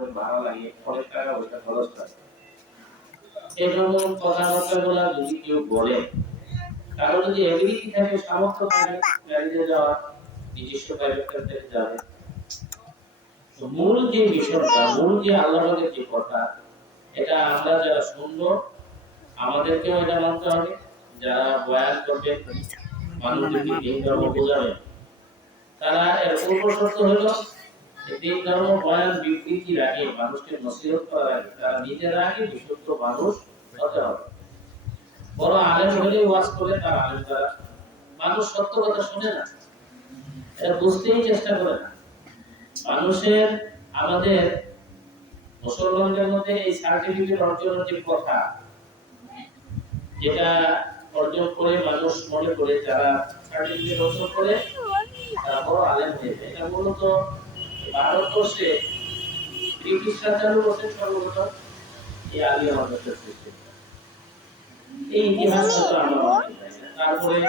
করে ভাড়া লাগে, অনেক টাকা পয়সা খরচ হয়। এজন্য কথাবার্তাগুলো যদি কেউ বলে, কারো যদি এবিলিটি থাকে, সামর্থ্য থাকে, গাড়িতে যাওয়া, নিজস্ব প্রাইভেট কার থেকে যাবে। তো মূল যে মিশনটা, মূল যে আল্লাহর যে কথা, এটা আমরা যারা শুনবো আমাদেরকেও এটা মানতে হবে। যারা বয়ান করবে, মানুষদেরকে দিন ধর্ম বোঝাবে, তারা এর পূর্ব শর্ত হলো দিন ধর্ম বয়ান বিবৃতির আগে, মানুষকে নসিহত করার আগে তারা নিজেরা আগে বিশুদ্ধ মানুষ হতে হবে। বড় আলেম হলে ওয়াজ করে তার আলেম দ্বারা মানুষ সত্য কথা শুনে না, এটা বুঝতেই চেষ্টা করে না। মানুষের আমাদের মুসলমানদের মধ্যে এই সার্টিফিকেট অর্জনের যে কথা, যেটা অর্জন করে মানুষ মনে করে যারা সার্টিফিকেট অর্জন করে তারা বড় আলেম হয়ে যায়। এটা মূলত ভারতবর্ষে ব্রিটিশরা চালু করতে সর্বপ্রথম এই আলিয়া মাদ্রাসার সৃষ্টি। এই ইতিহাসটা তো আমরা অনেক জানি না। তারপরে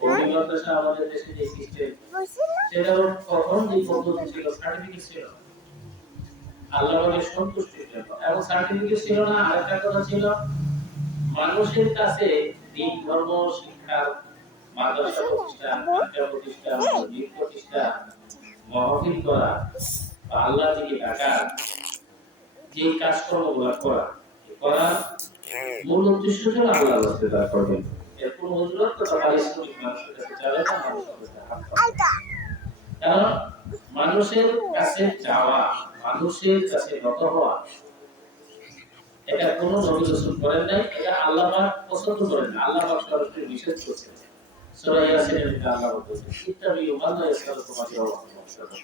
কওমি মাদ্রাসা আমাদের দেশে যে সিস্টেম, সেটারও প্রথম যে পদ্ধতি ছিল সার্টিফিকেট ছিল আল্লাহর সন্তুষ্টির জন্য, এবং সার্টিফিকেট ছিল না। আরেকটা কথা ছিল, মানুষের কাছে দিন ধর্ম শিক্ষার মাদ্রাসা প্রতিষ্ঠা, শিক্ষা প্রতিষ্ঠা, মসজিদ প্রতিষ্ঠা, মাহফিল করা, আল্লাহ থেকে ডাকা, যে কাজকর্মগুলো করার মূল উদ্দেশ্য ছিল আল্লাহর রাস্তায় দাঁড় করবেন। এর কোনো হুজুরত তো পারিশ্রমিক মানুষের কাছে যাবে না, মানুষের কাছে হাত পাবে। কারণ মানুষের কাছে যাওয়া, মানুষের কাছে নত হওয়া, এটা কোনো নবী রাসূল করেন নাই, এটা আল্লাহ পাক পছন্দ করেন না। আল্লাহ পাক সরাসরি নিষেধ করেছেন। সূরা ইয়াসিনের মধ্যে আল্লাহ বলেছেন, ইত্তাবিউ মা লা ইয়াসআলুকুম আজরাহু ওয়া আনতুম।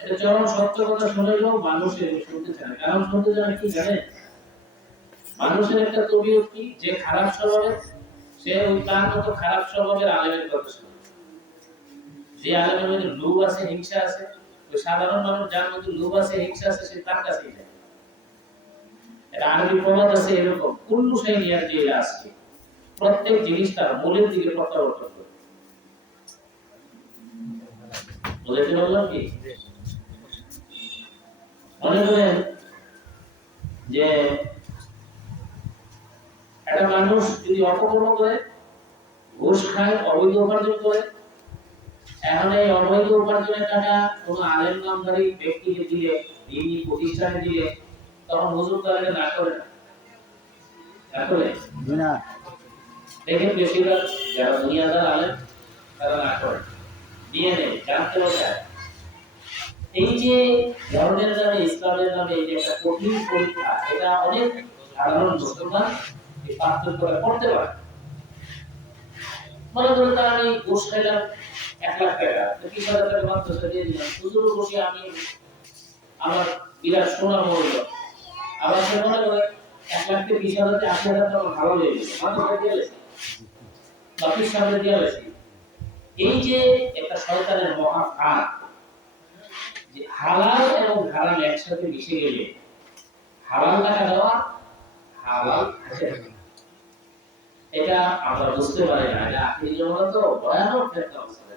এটা চরম সত্য কথা শুনলেও মানুষের শুনতে চায় না। কারণ শুনতে চায় না কি জানেন? মানুষের একটা তবিয়ত কি, যে খারাপ স্বভাবের সে ওই তার মতো খারাপ স্বভাবের আলেমের কথা শুনে। যে আলেমের মধ্যে লোভ আছে, হিংসা আছে, ওই সাধারণ মানুষ যার মধ্যে লোভ আছে, হিংসা আছে, সে তার কাছেই যায়। এটা আরবি প্রবাদ আছে এরকম, কুল্লু শাইইন ইয়ারজি ইলা আসলি, প্রত্যেক জিনিস তার মূলের দিকে প্রত্যাবর্তন করে। বুঝতে পারলাম কি? মনে করেন যে একটা মানুষ যদি অপকর্ম করে, ঘুষ খায়, অবৈধ উপার্জন করে, এখন এই অবৈধ উপার্জনের টাকা কোন আলেম নামধারী ব্যক্তিকে দিলে, দিনী প্রতিষ্ঠানে দিলে, তখন হুজুর তাহলে না করে না করে না। দেখেন বেশিরভাগ যারা দুনিয়াদার আলেম তারা না করে, দিয়ে নেয়, জানতেও চায়। এই যে ধর্মের নামে, ইসলামের নামে এই যে একটা কঠিন পরীক্ষা, এটা অনেক সাধারণ মুসলমান এই পার্থক্যটা করতে পারে। মনে করেন আমি ঘুষ খাইলাম 1,00,000 টাকা, 30,000 টাকা মাদ্রাসা দিয়ে দিলাম, হুজুর বসে আমি আমার বিরাট সোনা মূল্য, আবার সে মনে করে 1,00,000 থেকে 20,000 থেকে 80,000 টাকা ভালো হয়ে গেছে, মাদ্রাসা দিয়ে গেছে, বাকির সামনে দিয়ে গেছে। এই যে একটা শয়তানের মহা ফাঁদ, যে হালাল এবং হারাম একসাথে মিশে গেলে হালাল টাকা দেওয়া, হালাল খাইতে হবে, এটা আমরা বুঝতে পারি না। এটা আখিরি জীবনে তো ভয়ানক একটা অবস্থা।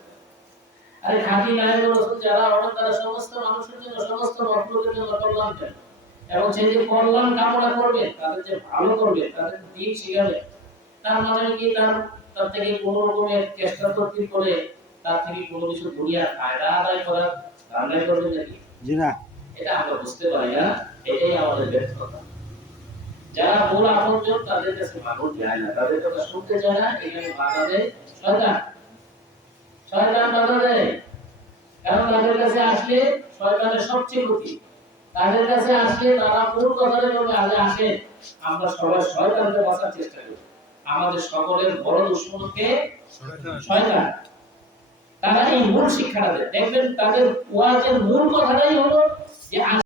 আরে খাঁটি নায়েবে রাসূল যারা হবেন তারা সমস্ত মানুষের জন্য, সমস্ত মাখলুকের জন্য কল্যাণ চান, এবং সেই যে কল্যাণ কামনা করবে, তাদের যে ভালো করবে, তাদের দিন শিখাবে, তার মানে কি তার থেকে কোনো রকমের চেষ্টা তদবির করে তার থেকে কোনো কিছু দুনিয়ার ফায়দা আদায় করার ধারণা করবে নাকি? জি না, এটা আমরা বুঝতে পারি না। এটাই আমাদের ব্যর্থতা। যারা মূল আপনজন তাদের কাছে মানুষ যায় না, তাদের কথা শুনতে চায় না, এখানে বাধা দেয় শয়তান। শয়তান বাধা দেয়, কারণ তাদের কাছে আসলে শয়তানের সবচেয়ে ক্ষতি। তাদের কাছে আসলে তারা মূল কথাটা বলবে, আগে আসে আমরা সবাই শয়তানকে বাঁচার চেষ্টা করি। আমাদের সকলের বড় দুশমন কে? শয়তান। তারা এই মূল শিক্ষাটা দেয়। দেখবেন তাদের ওয়াজের মূল কথাটাই হলো যে